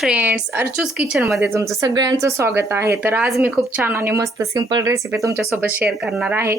Friends, अर्चूज किचनमध्ये तुमचं सगळ्यांचं स्वागत आहे. तर आज मी खूप छान आणि मस्त सिंपल रेसिपी तुमच्यासोबत शेअर करणार आहे.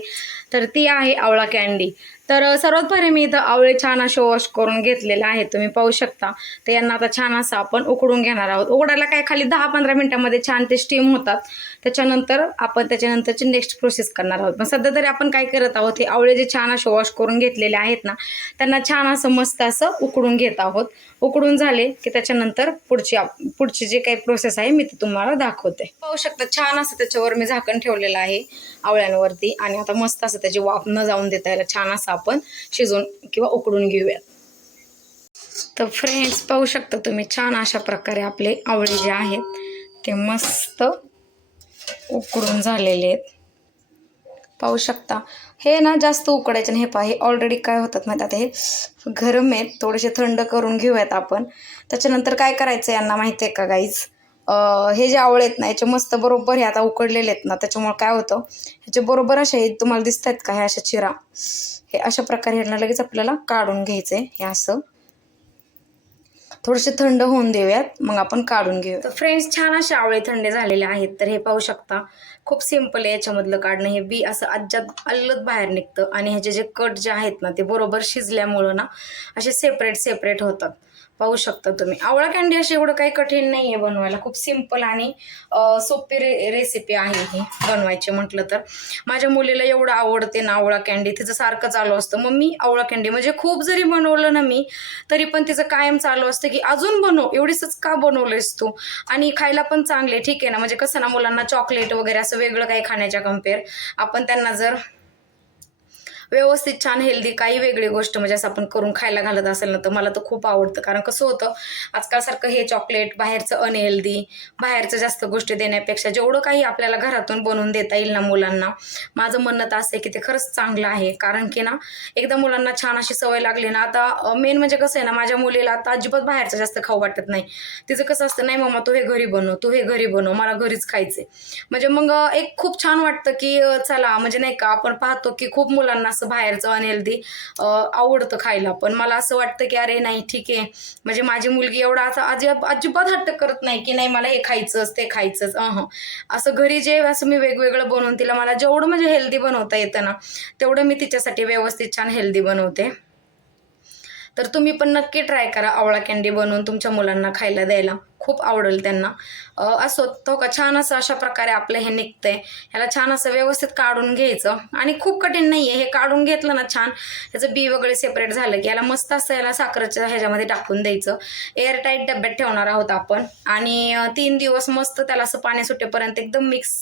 तर ती आहे आवळा कँडी. तर सर्वात पहिले मी इथं आवळे छान असे वॉश करून घेतलेले आहेत, तुम्ही पाहू शकता. तर यांना आता छान असं आपण उकडून घेणार आहोत. उकडायला काय खाली 10-15 मिनिटांमध्ये छान ते स्टीम होतात. त्याच्यानंतर आपण त्याच्यानंतरची नेक्स्ट प्रोसेस करणार आहोत. पण सध्या तरी आपण काय करत आहोत, हे आवळे जे छान असे वॉश करून घेतलेले आहेत ना, त्यांना छान असं मस्त असं उकडून घेत आहोत. उकडून झाले की त्याच्यानंतर पुढची जे काही प्रोसेस आहे मी ती तुम्हाला दाखवते. पाहू शकता छान असं त्याच्यावर मी झाकण ठेवलेलं आहे आवळ्यांवरती, आणि आता मस्त असं त्याची वाफ न जाऊन देता याला छान असं आपण शिजवून किंवा उकडून घेऊयात. तर फ्रेंड्स, पाहू शकता तुम्ही छान अशा प्रकारे आपले आवळे जे आहेत ते मस्त उकडून झालेले आहेत. पाहू शकता हे ना जास्त उकडायचे नाही. हे ऑलरेडी काय होतात माहिती, आता हे गरम आहेत, थोडेसे थंड करून घेऊयात आपण. त्याच्यानंतर काय करायचं यांना माहिती आहे का गाईज, हे जे आवळे आहेत ना याचे मस्त बरोबर हे आता उकडलेले आहेत ना, त्याच्यामुळे काय होतं ह्याचे बरोबर असे तुम्हाला दिसत आहेत का, हे अशा चिरा, हे अशा प्रकारे ह्यांना लगेच आपल्याला काढून घ्यायचं आहे. हे असं थोडेसे थंड होऊन देऊयात, मग आपण काढून घेऊया. तर फ्रेंड्स, छान असे आवळे थंड झालेले आहेत. तर हे पाहू शकता खूप सिंपल आहे याच्यामधलं काढणं. हे बी असं अल्लत बाहेर निघतं, आणि ह्याचे जे कट जे आहेत ना ते बरोबर शिजल्यामुळं ना असे सेपरेट होतात. पाहू शकता तुम्ही. आवळा कँडी अशी एवढं काही कठीण नाही आहे बनवायला, खूप सिंपल आणि सोपी रेसिपी आहे ही बनवायची म्हटलं तर. माझ्या मुलीला एवढं आवडते ना आवळा कँडी, तिचं सारखं चालू असतं, मम्मी आवळा कँडी. म्हणजे खूप जरी बनवलं ना मी तरी पण तिचं कायम चालू असतं की अजून बनव, एवढीच का बनवलंयस तू, आणि खायला पण चांगले. ठीक आहे ना, म्हणजे कसं ना मुलांना चॉकलेट वगैरे असं वेगळं काही खाण्याच्या कम्पेअर आपण त्यांना जर व्यवस्थित छान हेल्दी काही वेगळी गोष्ट म्हणजे असं आपण करून खायला घालत असेल ना, तर मला तर खूप आवडतं. कारण कसं होतं आजकालसारखं हे चॉकलेट बाहेरचं अनहेल्दी, बाहेरचं जास्त गोष्टी देण्यापेक्षा जेवढं काही आपल्याला घरातून बनवून देता येईल ना मुलांना, माझं म्हणणं तर असं आहे की ते खरंच चांगलं आहे. कारण की ना एकदा मुलांना छान अशी सवय लागली ना, आता मेन म्हणजे कसं आहे ना, माझ्या मुलीला आता अजिबात बाहेरचं जास्त खाऊ वाटत नाही. तिचं कसं असतं, नाही मम्मा तू हे घरी बनव, तू हे घरी बनव, मला घरीच खायचे. म्हणजे मग एक खूप छान वाटतं की चला, म्हणजे नाही का, आपण पाहतो की खूप मुलांना बाहेरचं अनहेल्दी आवडतं खायला, पण मला असं वाटतं की अरे नाही ठीक आहे, म्हणजे माझी मुलगी एवढा असं अजिबात हट्ट करत नाही की नाही मला हे खायचंच ते खायचंच. असं घरी जे असं मी वेगवेगळं बनवून तिला, मला जेवढं म्हणजे हेल्दी बनवता येतं ना तेवढं मी तिच्यासाठी व्यवस्थित छान हेल्दी बनवते. तर तुम्ही पण नक्की ट्राय करा आवळा कँडी बनवून तुमच्या मुलांना खायला द्यायला, खूप आवडेल त्यांना. असो तो का छान असं अशा प्रकारे आपलं हे निघतंय, ह्याला छान असं व्यवस्थित काढून घ्यायचं, आणि खूप कठीण नाही आहे. हे काढून घेतलं ना छान, ह्याचं बी वगैरे सेपरेट झालं की याला मस्त असं याला साखरेच्या ह्याच्यामध्ये टाकून द्यायचं. एअरटाईट डब्यात ठेवणार आहोत आपण, आणि 3 दिवस मस्त त्याला असं पाणी सुटेपर्यंत एकदम मिक्स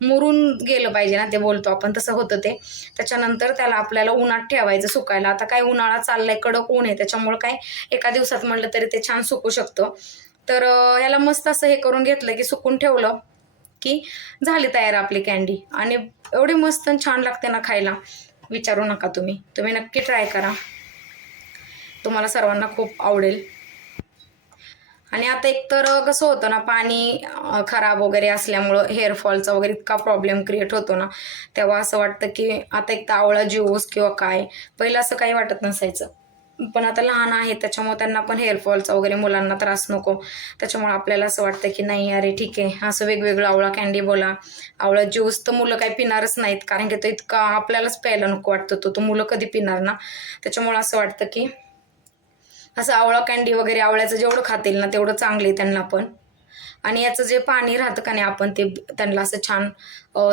मुरून गेलं पाहिजे ना, ते बोलतो आपण तसं होतं ते. त्याच्यानंतर त्याला आपल्याला उन्हात ठेवायचं सुकायला. आता काय उन्हाळा चाललाय, कडक ऊन आहे, त्याच्यामुळे काय एका दिवसात म्हणलं तरी ते छान सुकू शकतं. तर ह्याला मस्त असं हे करून घेतलं की सुकून ठेवलं की झाली तयार आपली कँडी, आणि एवढी मस्त छान लागते ना खायला, विचारू नका. तुम्ही नक्की ट्राय करा, तुम्हाला सर्वांना खूप आवडेल. आणि आता एकतर कसं होतं ना, पाणी खराब वगैरे असल्यामुळं हेअरफॉलचा वगैरे इतका प्रॉब्लेम क्रिएट होतो ना, तेव्हा असं वाटतं की आता एक तर आवळा ज्यूस किंवा काय, पहिलं असं काही वाटत नसायचं, पण आता लहान आहे त्याच्यामुळे त्यांना पण हेअरफॉलचा वगैरे मुलांना त्रास नको. त्याच्यामुळे आपल्याला असं वाटतं की नाही अरे ठीक आहे, असं वेगवेगळं आवळा कँडी बोला, आवळा ज्यूस तर मुलं काही पिणारच नाहीत, कारण की तो इतका आपल्यालाच प्यायला नको वाटतं, तो मुलं कधी पिणार ना. त्याच्यामुळे असं वाटतं की असं आवळा कँडी वगैरे आवळ्याचं जेवढं खातील ना तेवढं चांगलं आहे त्यांना पण. आणि याचं जे पाणी राहतं का नाही, आपण ते त्यांना असं छान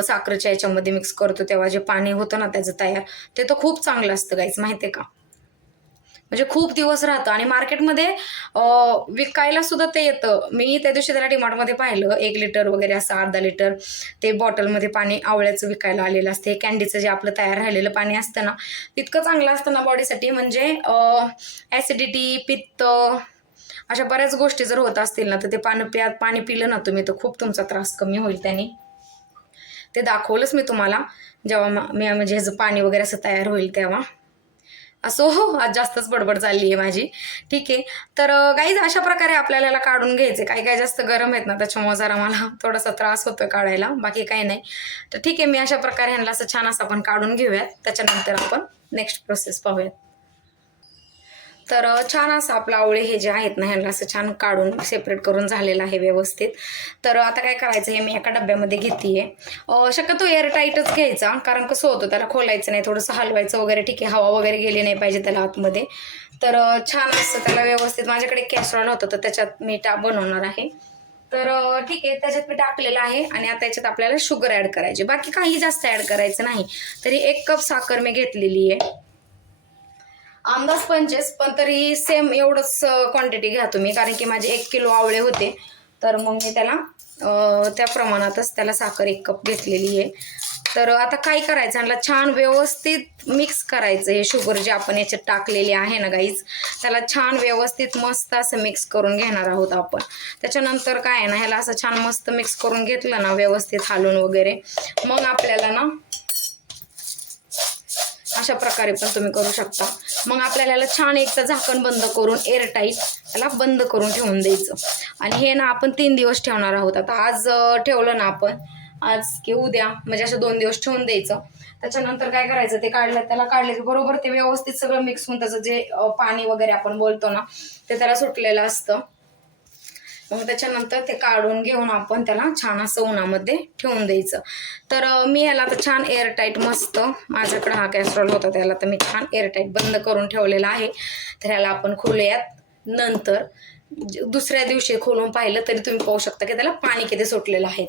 साखरेच्या याच्यामध्ये मिक्स करतो तेव्हा जे पाणी होतं ना त्याचं तयार, ते तर खूप चांगलं असतं गाईस, माहिती आहे का. म्हणजे खूप दिवस राहतं, आणि मार्केटमध्ये विकायला सुद्धा ते येतं. मी त्या दिवशी त्याला डीमार्टमध्ये पाहिलं, 1 लिटर वगैरे असं अर्धा लिटर ते बॉटलमध्ये पाणी आवळ्याचं विकायला आलेलं असते. कँडीचं जे आपलं तयार राहिलेलं पाणी असतं ना, इतकं चांगलं असतं ना बॉडीसाठी, म्हणजे ॲसिडिटी, पित्त, अशा बऱ्याच गोष्टी जर होत असतील ना तर ते पाणी पिलं ना तुम्ही, तर खूप तुमचा त्रास कमी होईल त्याने. ते दाखवलंच मी तुम्हाला जेव्हा मी म्हणजे ह्याचं पाणी वगैरे असं तयार होईल तेव्हा. असो हो, आज जास्तच बडबड चालली आहे माझी. ठीक आहे, तर गाईज अशा प्रकारे आपल्याला याला काढून घ्यायचे. काही जास्त गरम आहेत ना त्याच्यामुळे जरा मला थोडासा त्रास होतोय काढायला, बाकी काही नाही. तर ठीक आहे, मी अशा प्रकारे ह्यांना असं छान असं आपण काढून घेऊयात, त्याच्यानंतर आपण नेक्स्ट प्रोसेस पाहूयात. तर छान असं आपलं आवळे हे जे आहेत ना ह्याला असं छान काढून सेपरेट करून झालेलं आहे व्यवस्थित. तर आता काय करायचं, हे मी एका डब्यामध्ये घेते. शक्यतो एअरटाईटच घ्यायचा, कारण कसं होतं त्याला खोलायचं नाही, थोडंसं हलवायचं वगैरे, ठीक आहे, हवा वगैरे गेली नाही पाहिजे त्याला आतमध्ये. तर छान असं त्याला व्यवस्थित, माझ्याकडे कॅसरॉल होतं तर त्याच्यात मी बनवणार आहे. तर ठीक आहे, त्याच्यात मी टाकलेलं आहे. आणि आता याच्यात आपल्याला शुगर ॲड करायची, बाकी काही जास्त ॲड करायचं नाही. तरी 1 कप साखर मी घेतलेली आहे. अंदाज 25, पण तरी सेम एवढंच क्वांटिटी घ्या तुम्ही, कारण की माझे 1 किलो आवळे होते. तर मग मी त्याला त्या प्रमाणातच त्याला साखर 1 कप घेतलेली आहे. तर आता काय करायचं, ह्याला छान व्यवस्थित मिक्स करायचं. हे शुगर जे आपण याच्यात टाकलेली आहे ना गाईज, त्याला छान व्यवस्थित मस्त असं मिक्स करून घेणार आहोत आपण. त्याच्यानंतर काय आहे ना, ह्याला असं छान मस्त मिक्स करून घेतलं ना व्यवस्थित हालून वगैरे, मग आपल्याला ना अशा प्रकारे पण तुम्ही करू शकता. मग आपल्याला याला छान एकदा झाकण बंद करून एअरटाईट याला बंद करून ठेवून द्यायचं. आणि हे ना आपण 3 दिवस ठेवणार आहोत. आता आज ठेवलं ना आपण, आज की उद्या, म्हणजे असं 2 दिवस ठेवून द्यायचं. त्याच्यानंतर काय करायचं, ते त्याला काढले की बरोबर ते व्यवस्थित सगळं मिक्स होऊन त्याचं जे पाणी वगैरे आपण बोलतो ना ते त्याला सुटलेलं असतं. मग त्याच्यानंतर ते काढून घेऊन आपण त्याला छान असं उन्हामध्ये ठेवून द्यायचं. तर मी याला आता छान एअरटाईट मस्त, माझ्याकडे हा कॅसरॉल होता त्याला तर मी छान एअरटाईट बंद करून ठेवलेला आहे. तर ह्याला आपण खोलूयात. नंतर दुसऱ्या दिवशी खोलून पाहिलं तरी तुम्ही पाहू शकता की त्याला पाणी किती सुटलेलं आहे.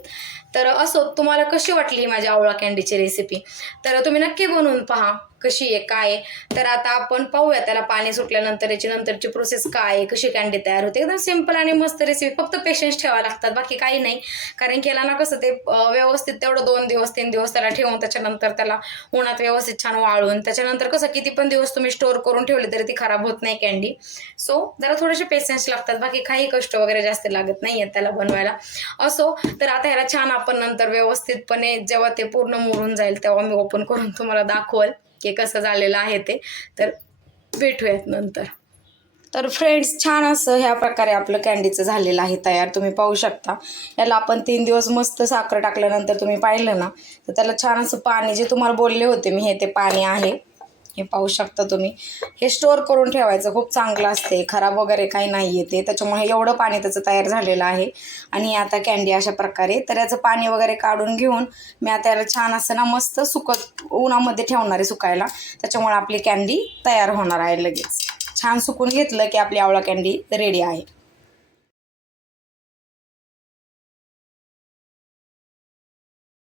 तर असं तुम्हाला कशी वाटली ही माझी आवळा कॅन्डीची रेसिपी, तर तुम्ही नक्की बनवून पहा कशी आहे काय आहे. तर आता आपण पाहूया त्याला पाणी सुटल्यानंतर याची नंतरची प्रोसेस काय आहे, कशी कॅन्डी तयार होते. एकदम सिंपल आणि मस्त रेसिपी, फक्त पेशन्स ठेवावे लागतात, बाकी काही नाही. कारण की याला ना कसं ते व्यवस्थित तेवढं 2 दिवस 3 दिवस त्याला ठेवून त्याच्यानंतर त्याला उन्हात व्यवस्थित छान वाळून त्याच्यानंतर कसं किती पण दिवस तुम्ही स्टोअर करून ठेवले तरी ती खराब होत नाही कॅन्डी. सो जरा थोडेसे पेशन्स लागतात, बाकी काही कष्ट वगैरे जास्त लागत नाही आहेत त्याला बनवायला. असो, तर आता ह्याला छान आपण नंतर व्यवस्थितपणे जेव्हा ते पूर्ण मुरून जाईल तेव्हा मी ओपन करून तुम्हाला दाखवल की कसं झालेलं आहे ते. तर भेटूयात नंतर. तर फ्रेंड्स, छान असं ह्या प्रकारे आपलं कॅन्डीचं झालेलं आहे तयार, तुम्ही पाहू शकता. याला आपण 3 दिवस मस्त साखर टाकल्यानंतर तुम्ही पाहिलं ना तर त्याला छान असं पाणी, जे तुम्हाला बोलले होते मी, हे ते पाणी आहे, हे पाहू शकता तुम्ही. हे स्टोअर करून ठेवायचं, खूप चांगलं असते, खराब वगैरे काही नाही येते, त्याच्यामुळे एवढं पाणी त्याचं तयार झालेलं आहे. आणि आता कॅन्डी अशा प्रकारे, तर याचं पाणी वगैरे काढून घेऊन मी आता याला छान असं ना मस्त उन्हामध्ये ठेवणार आहे सुकायला. त्याच्यामुळे आपली कॅन्डी तयार होणार आहे लगेच. छान सुकून घेतलं की आपली आवळा कॅन्डी रेडी आहे.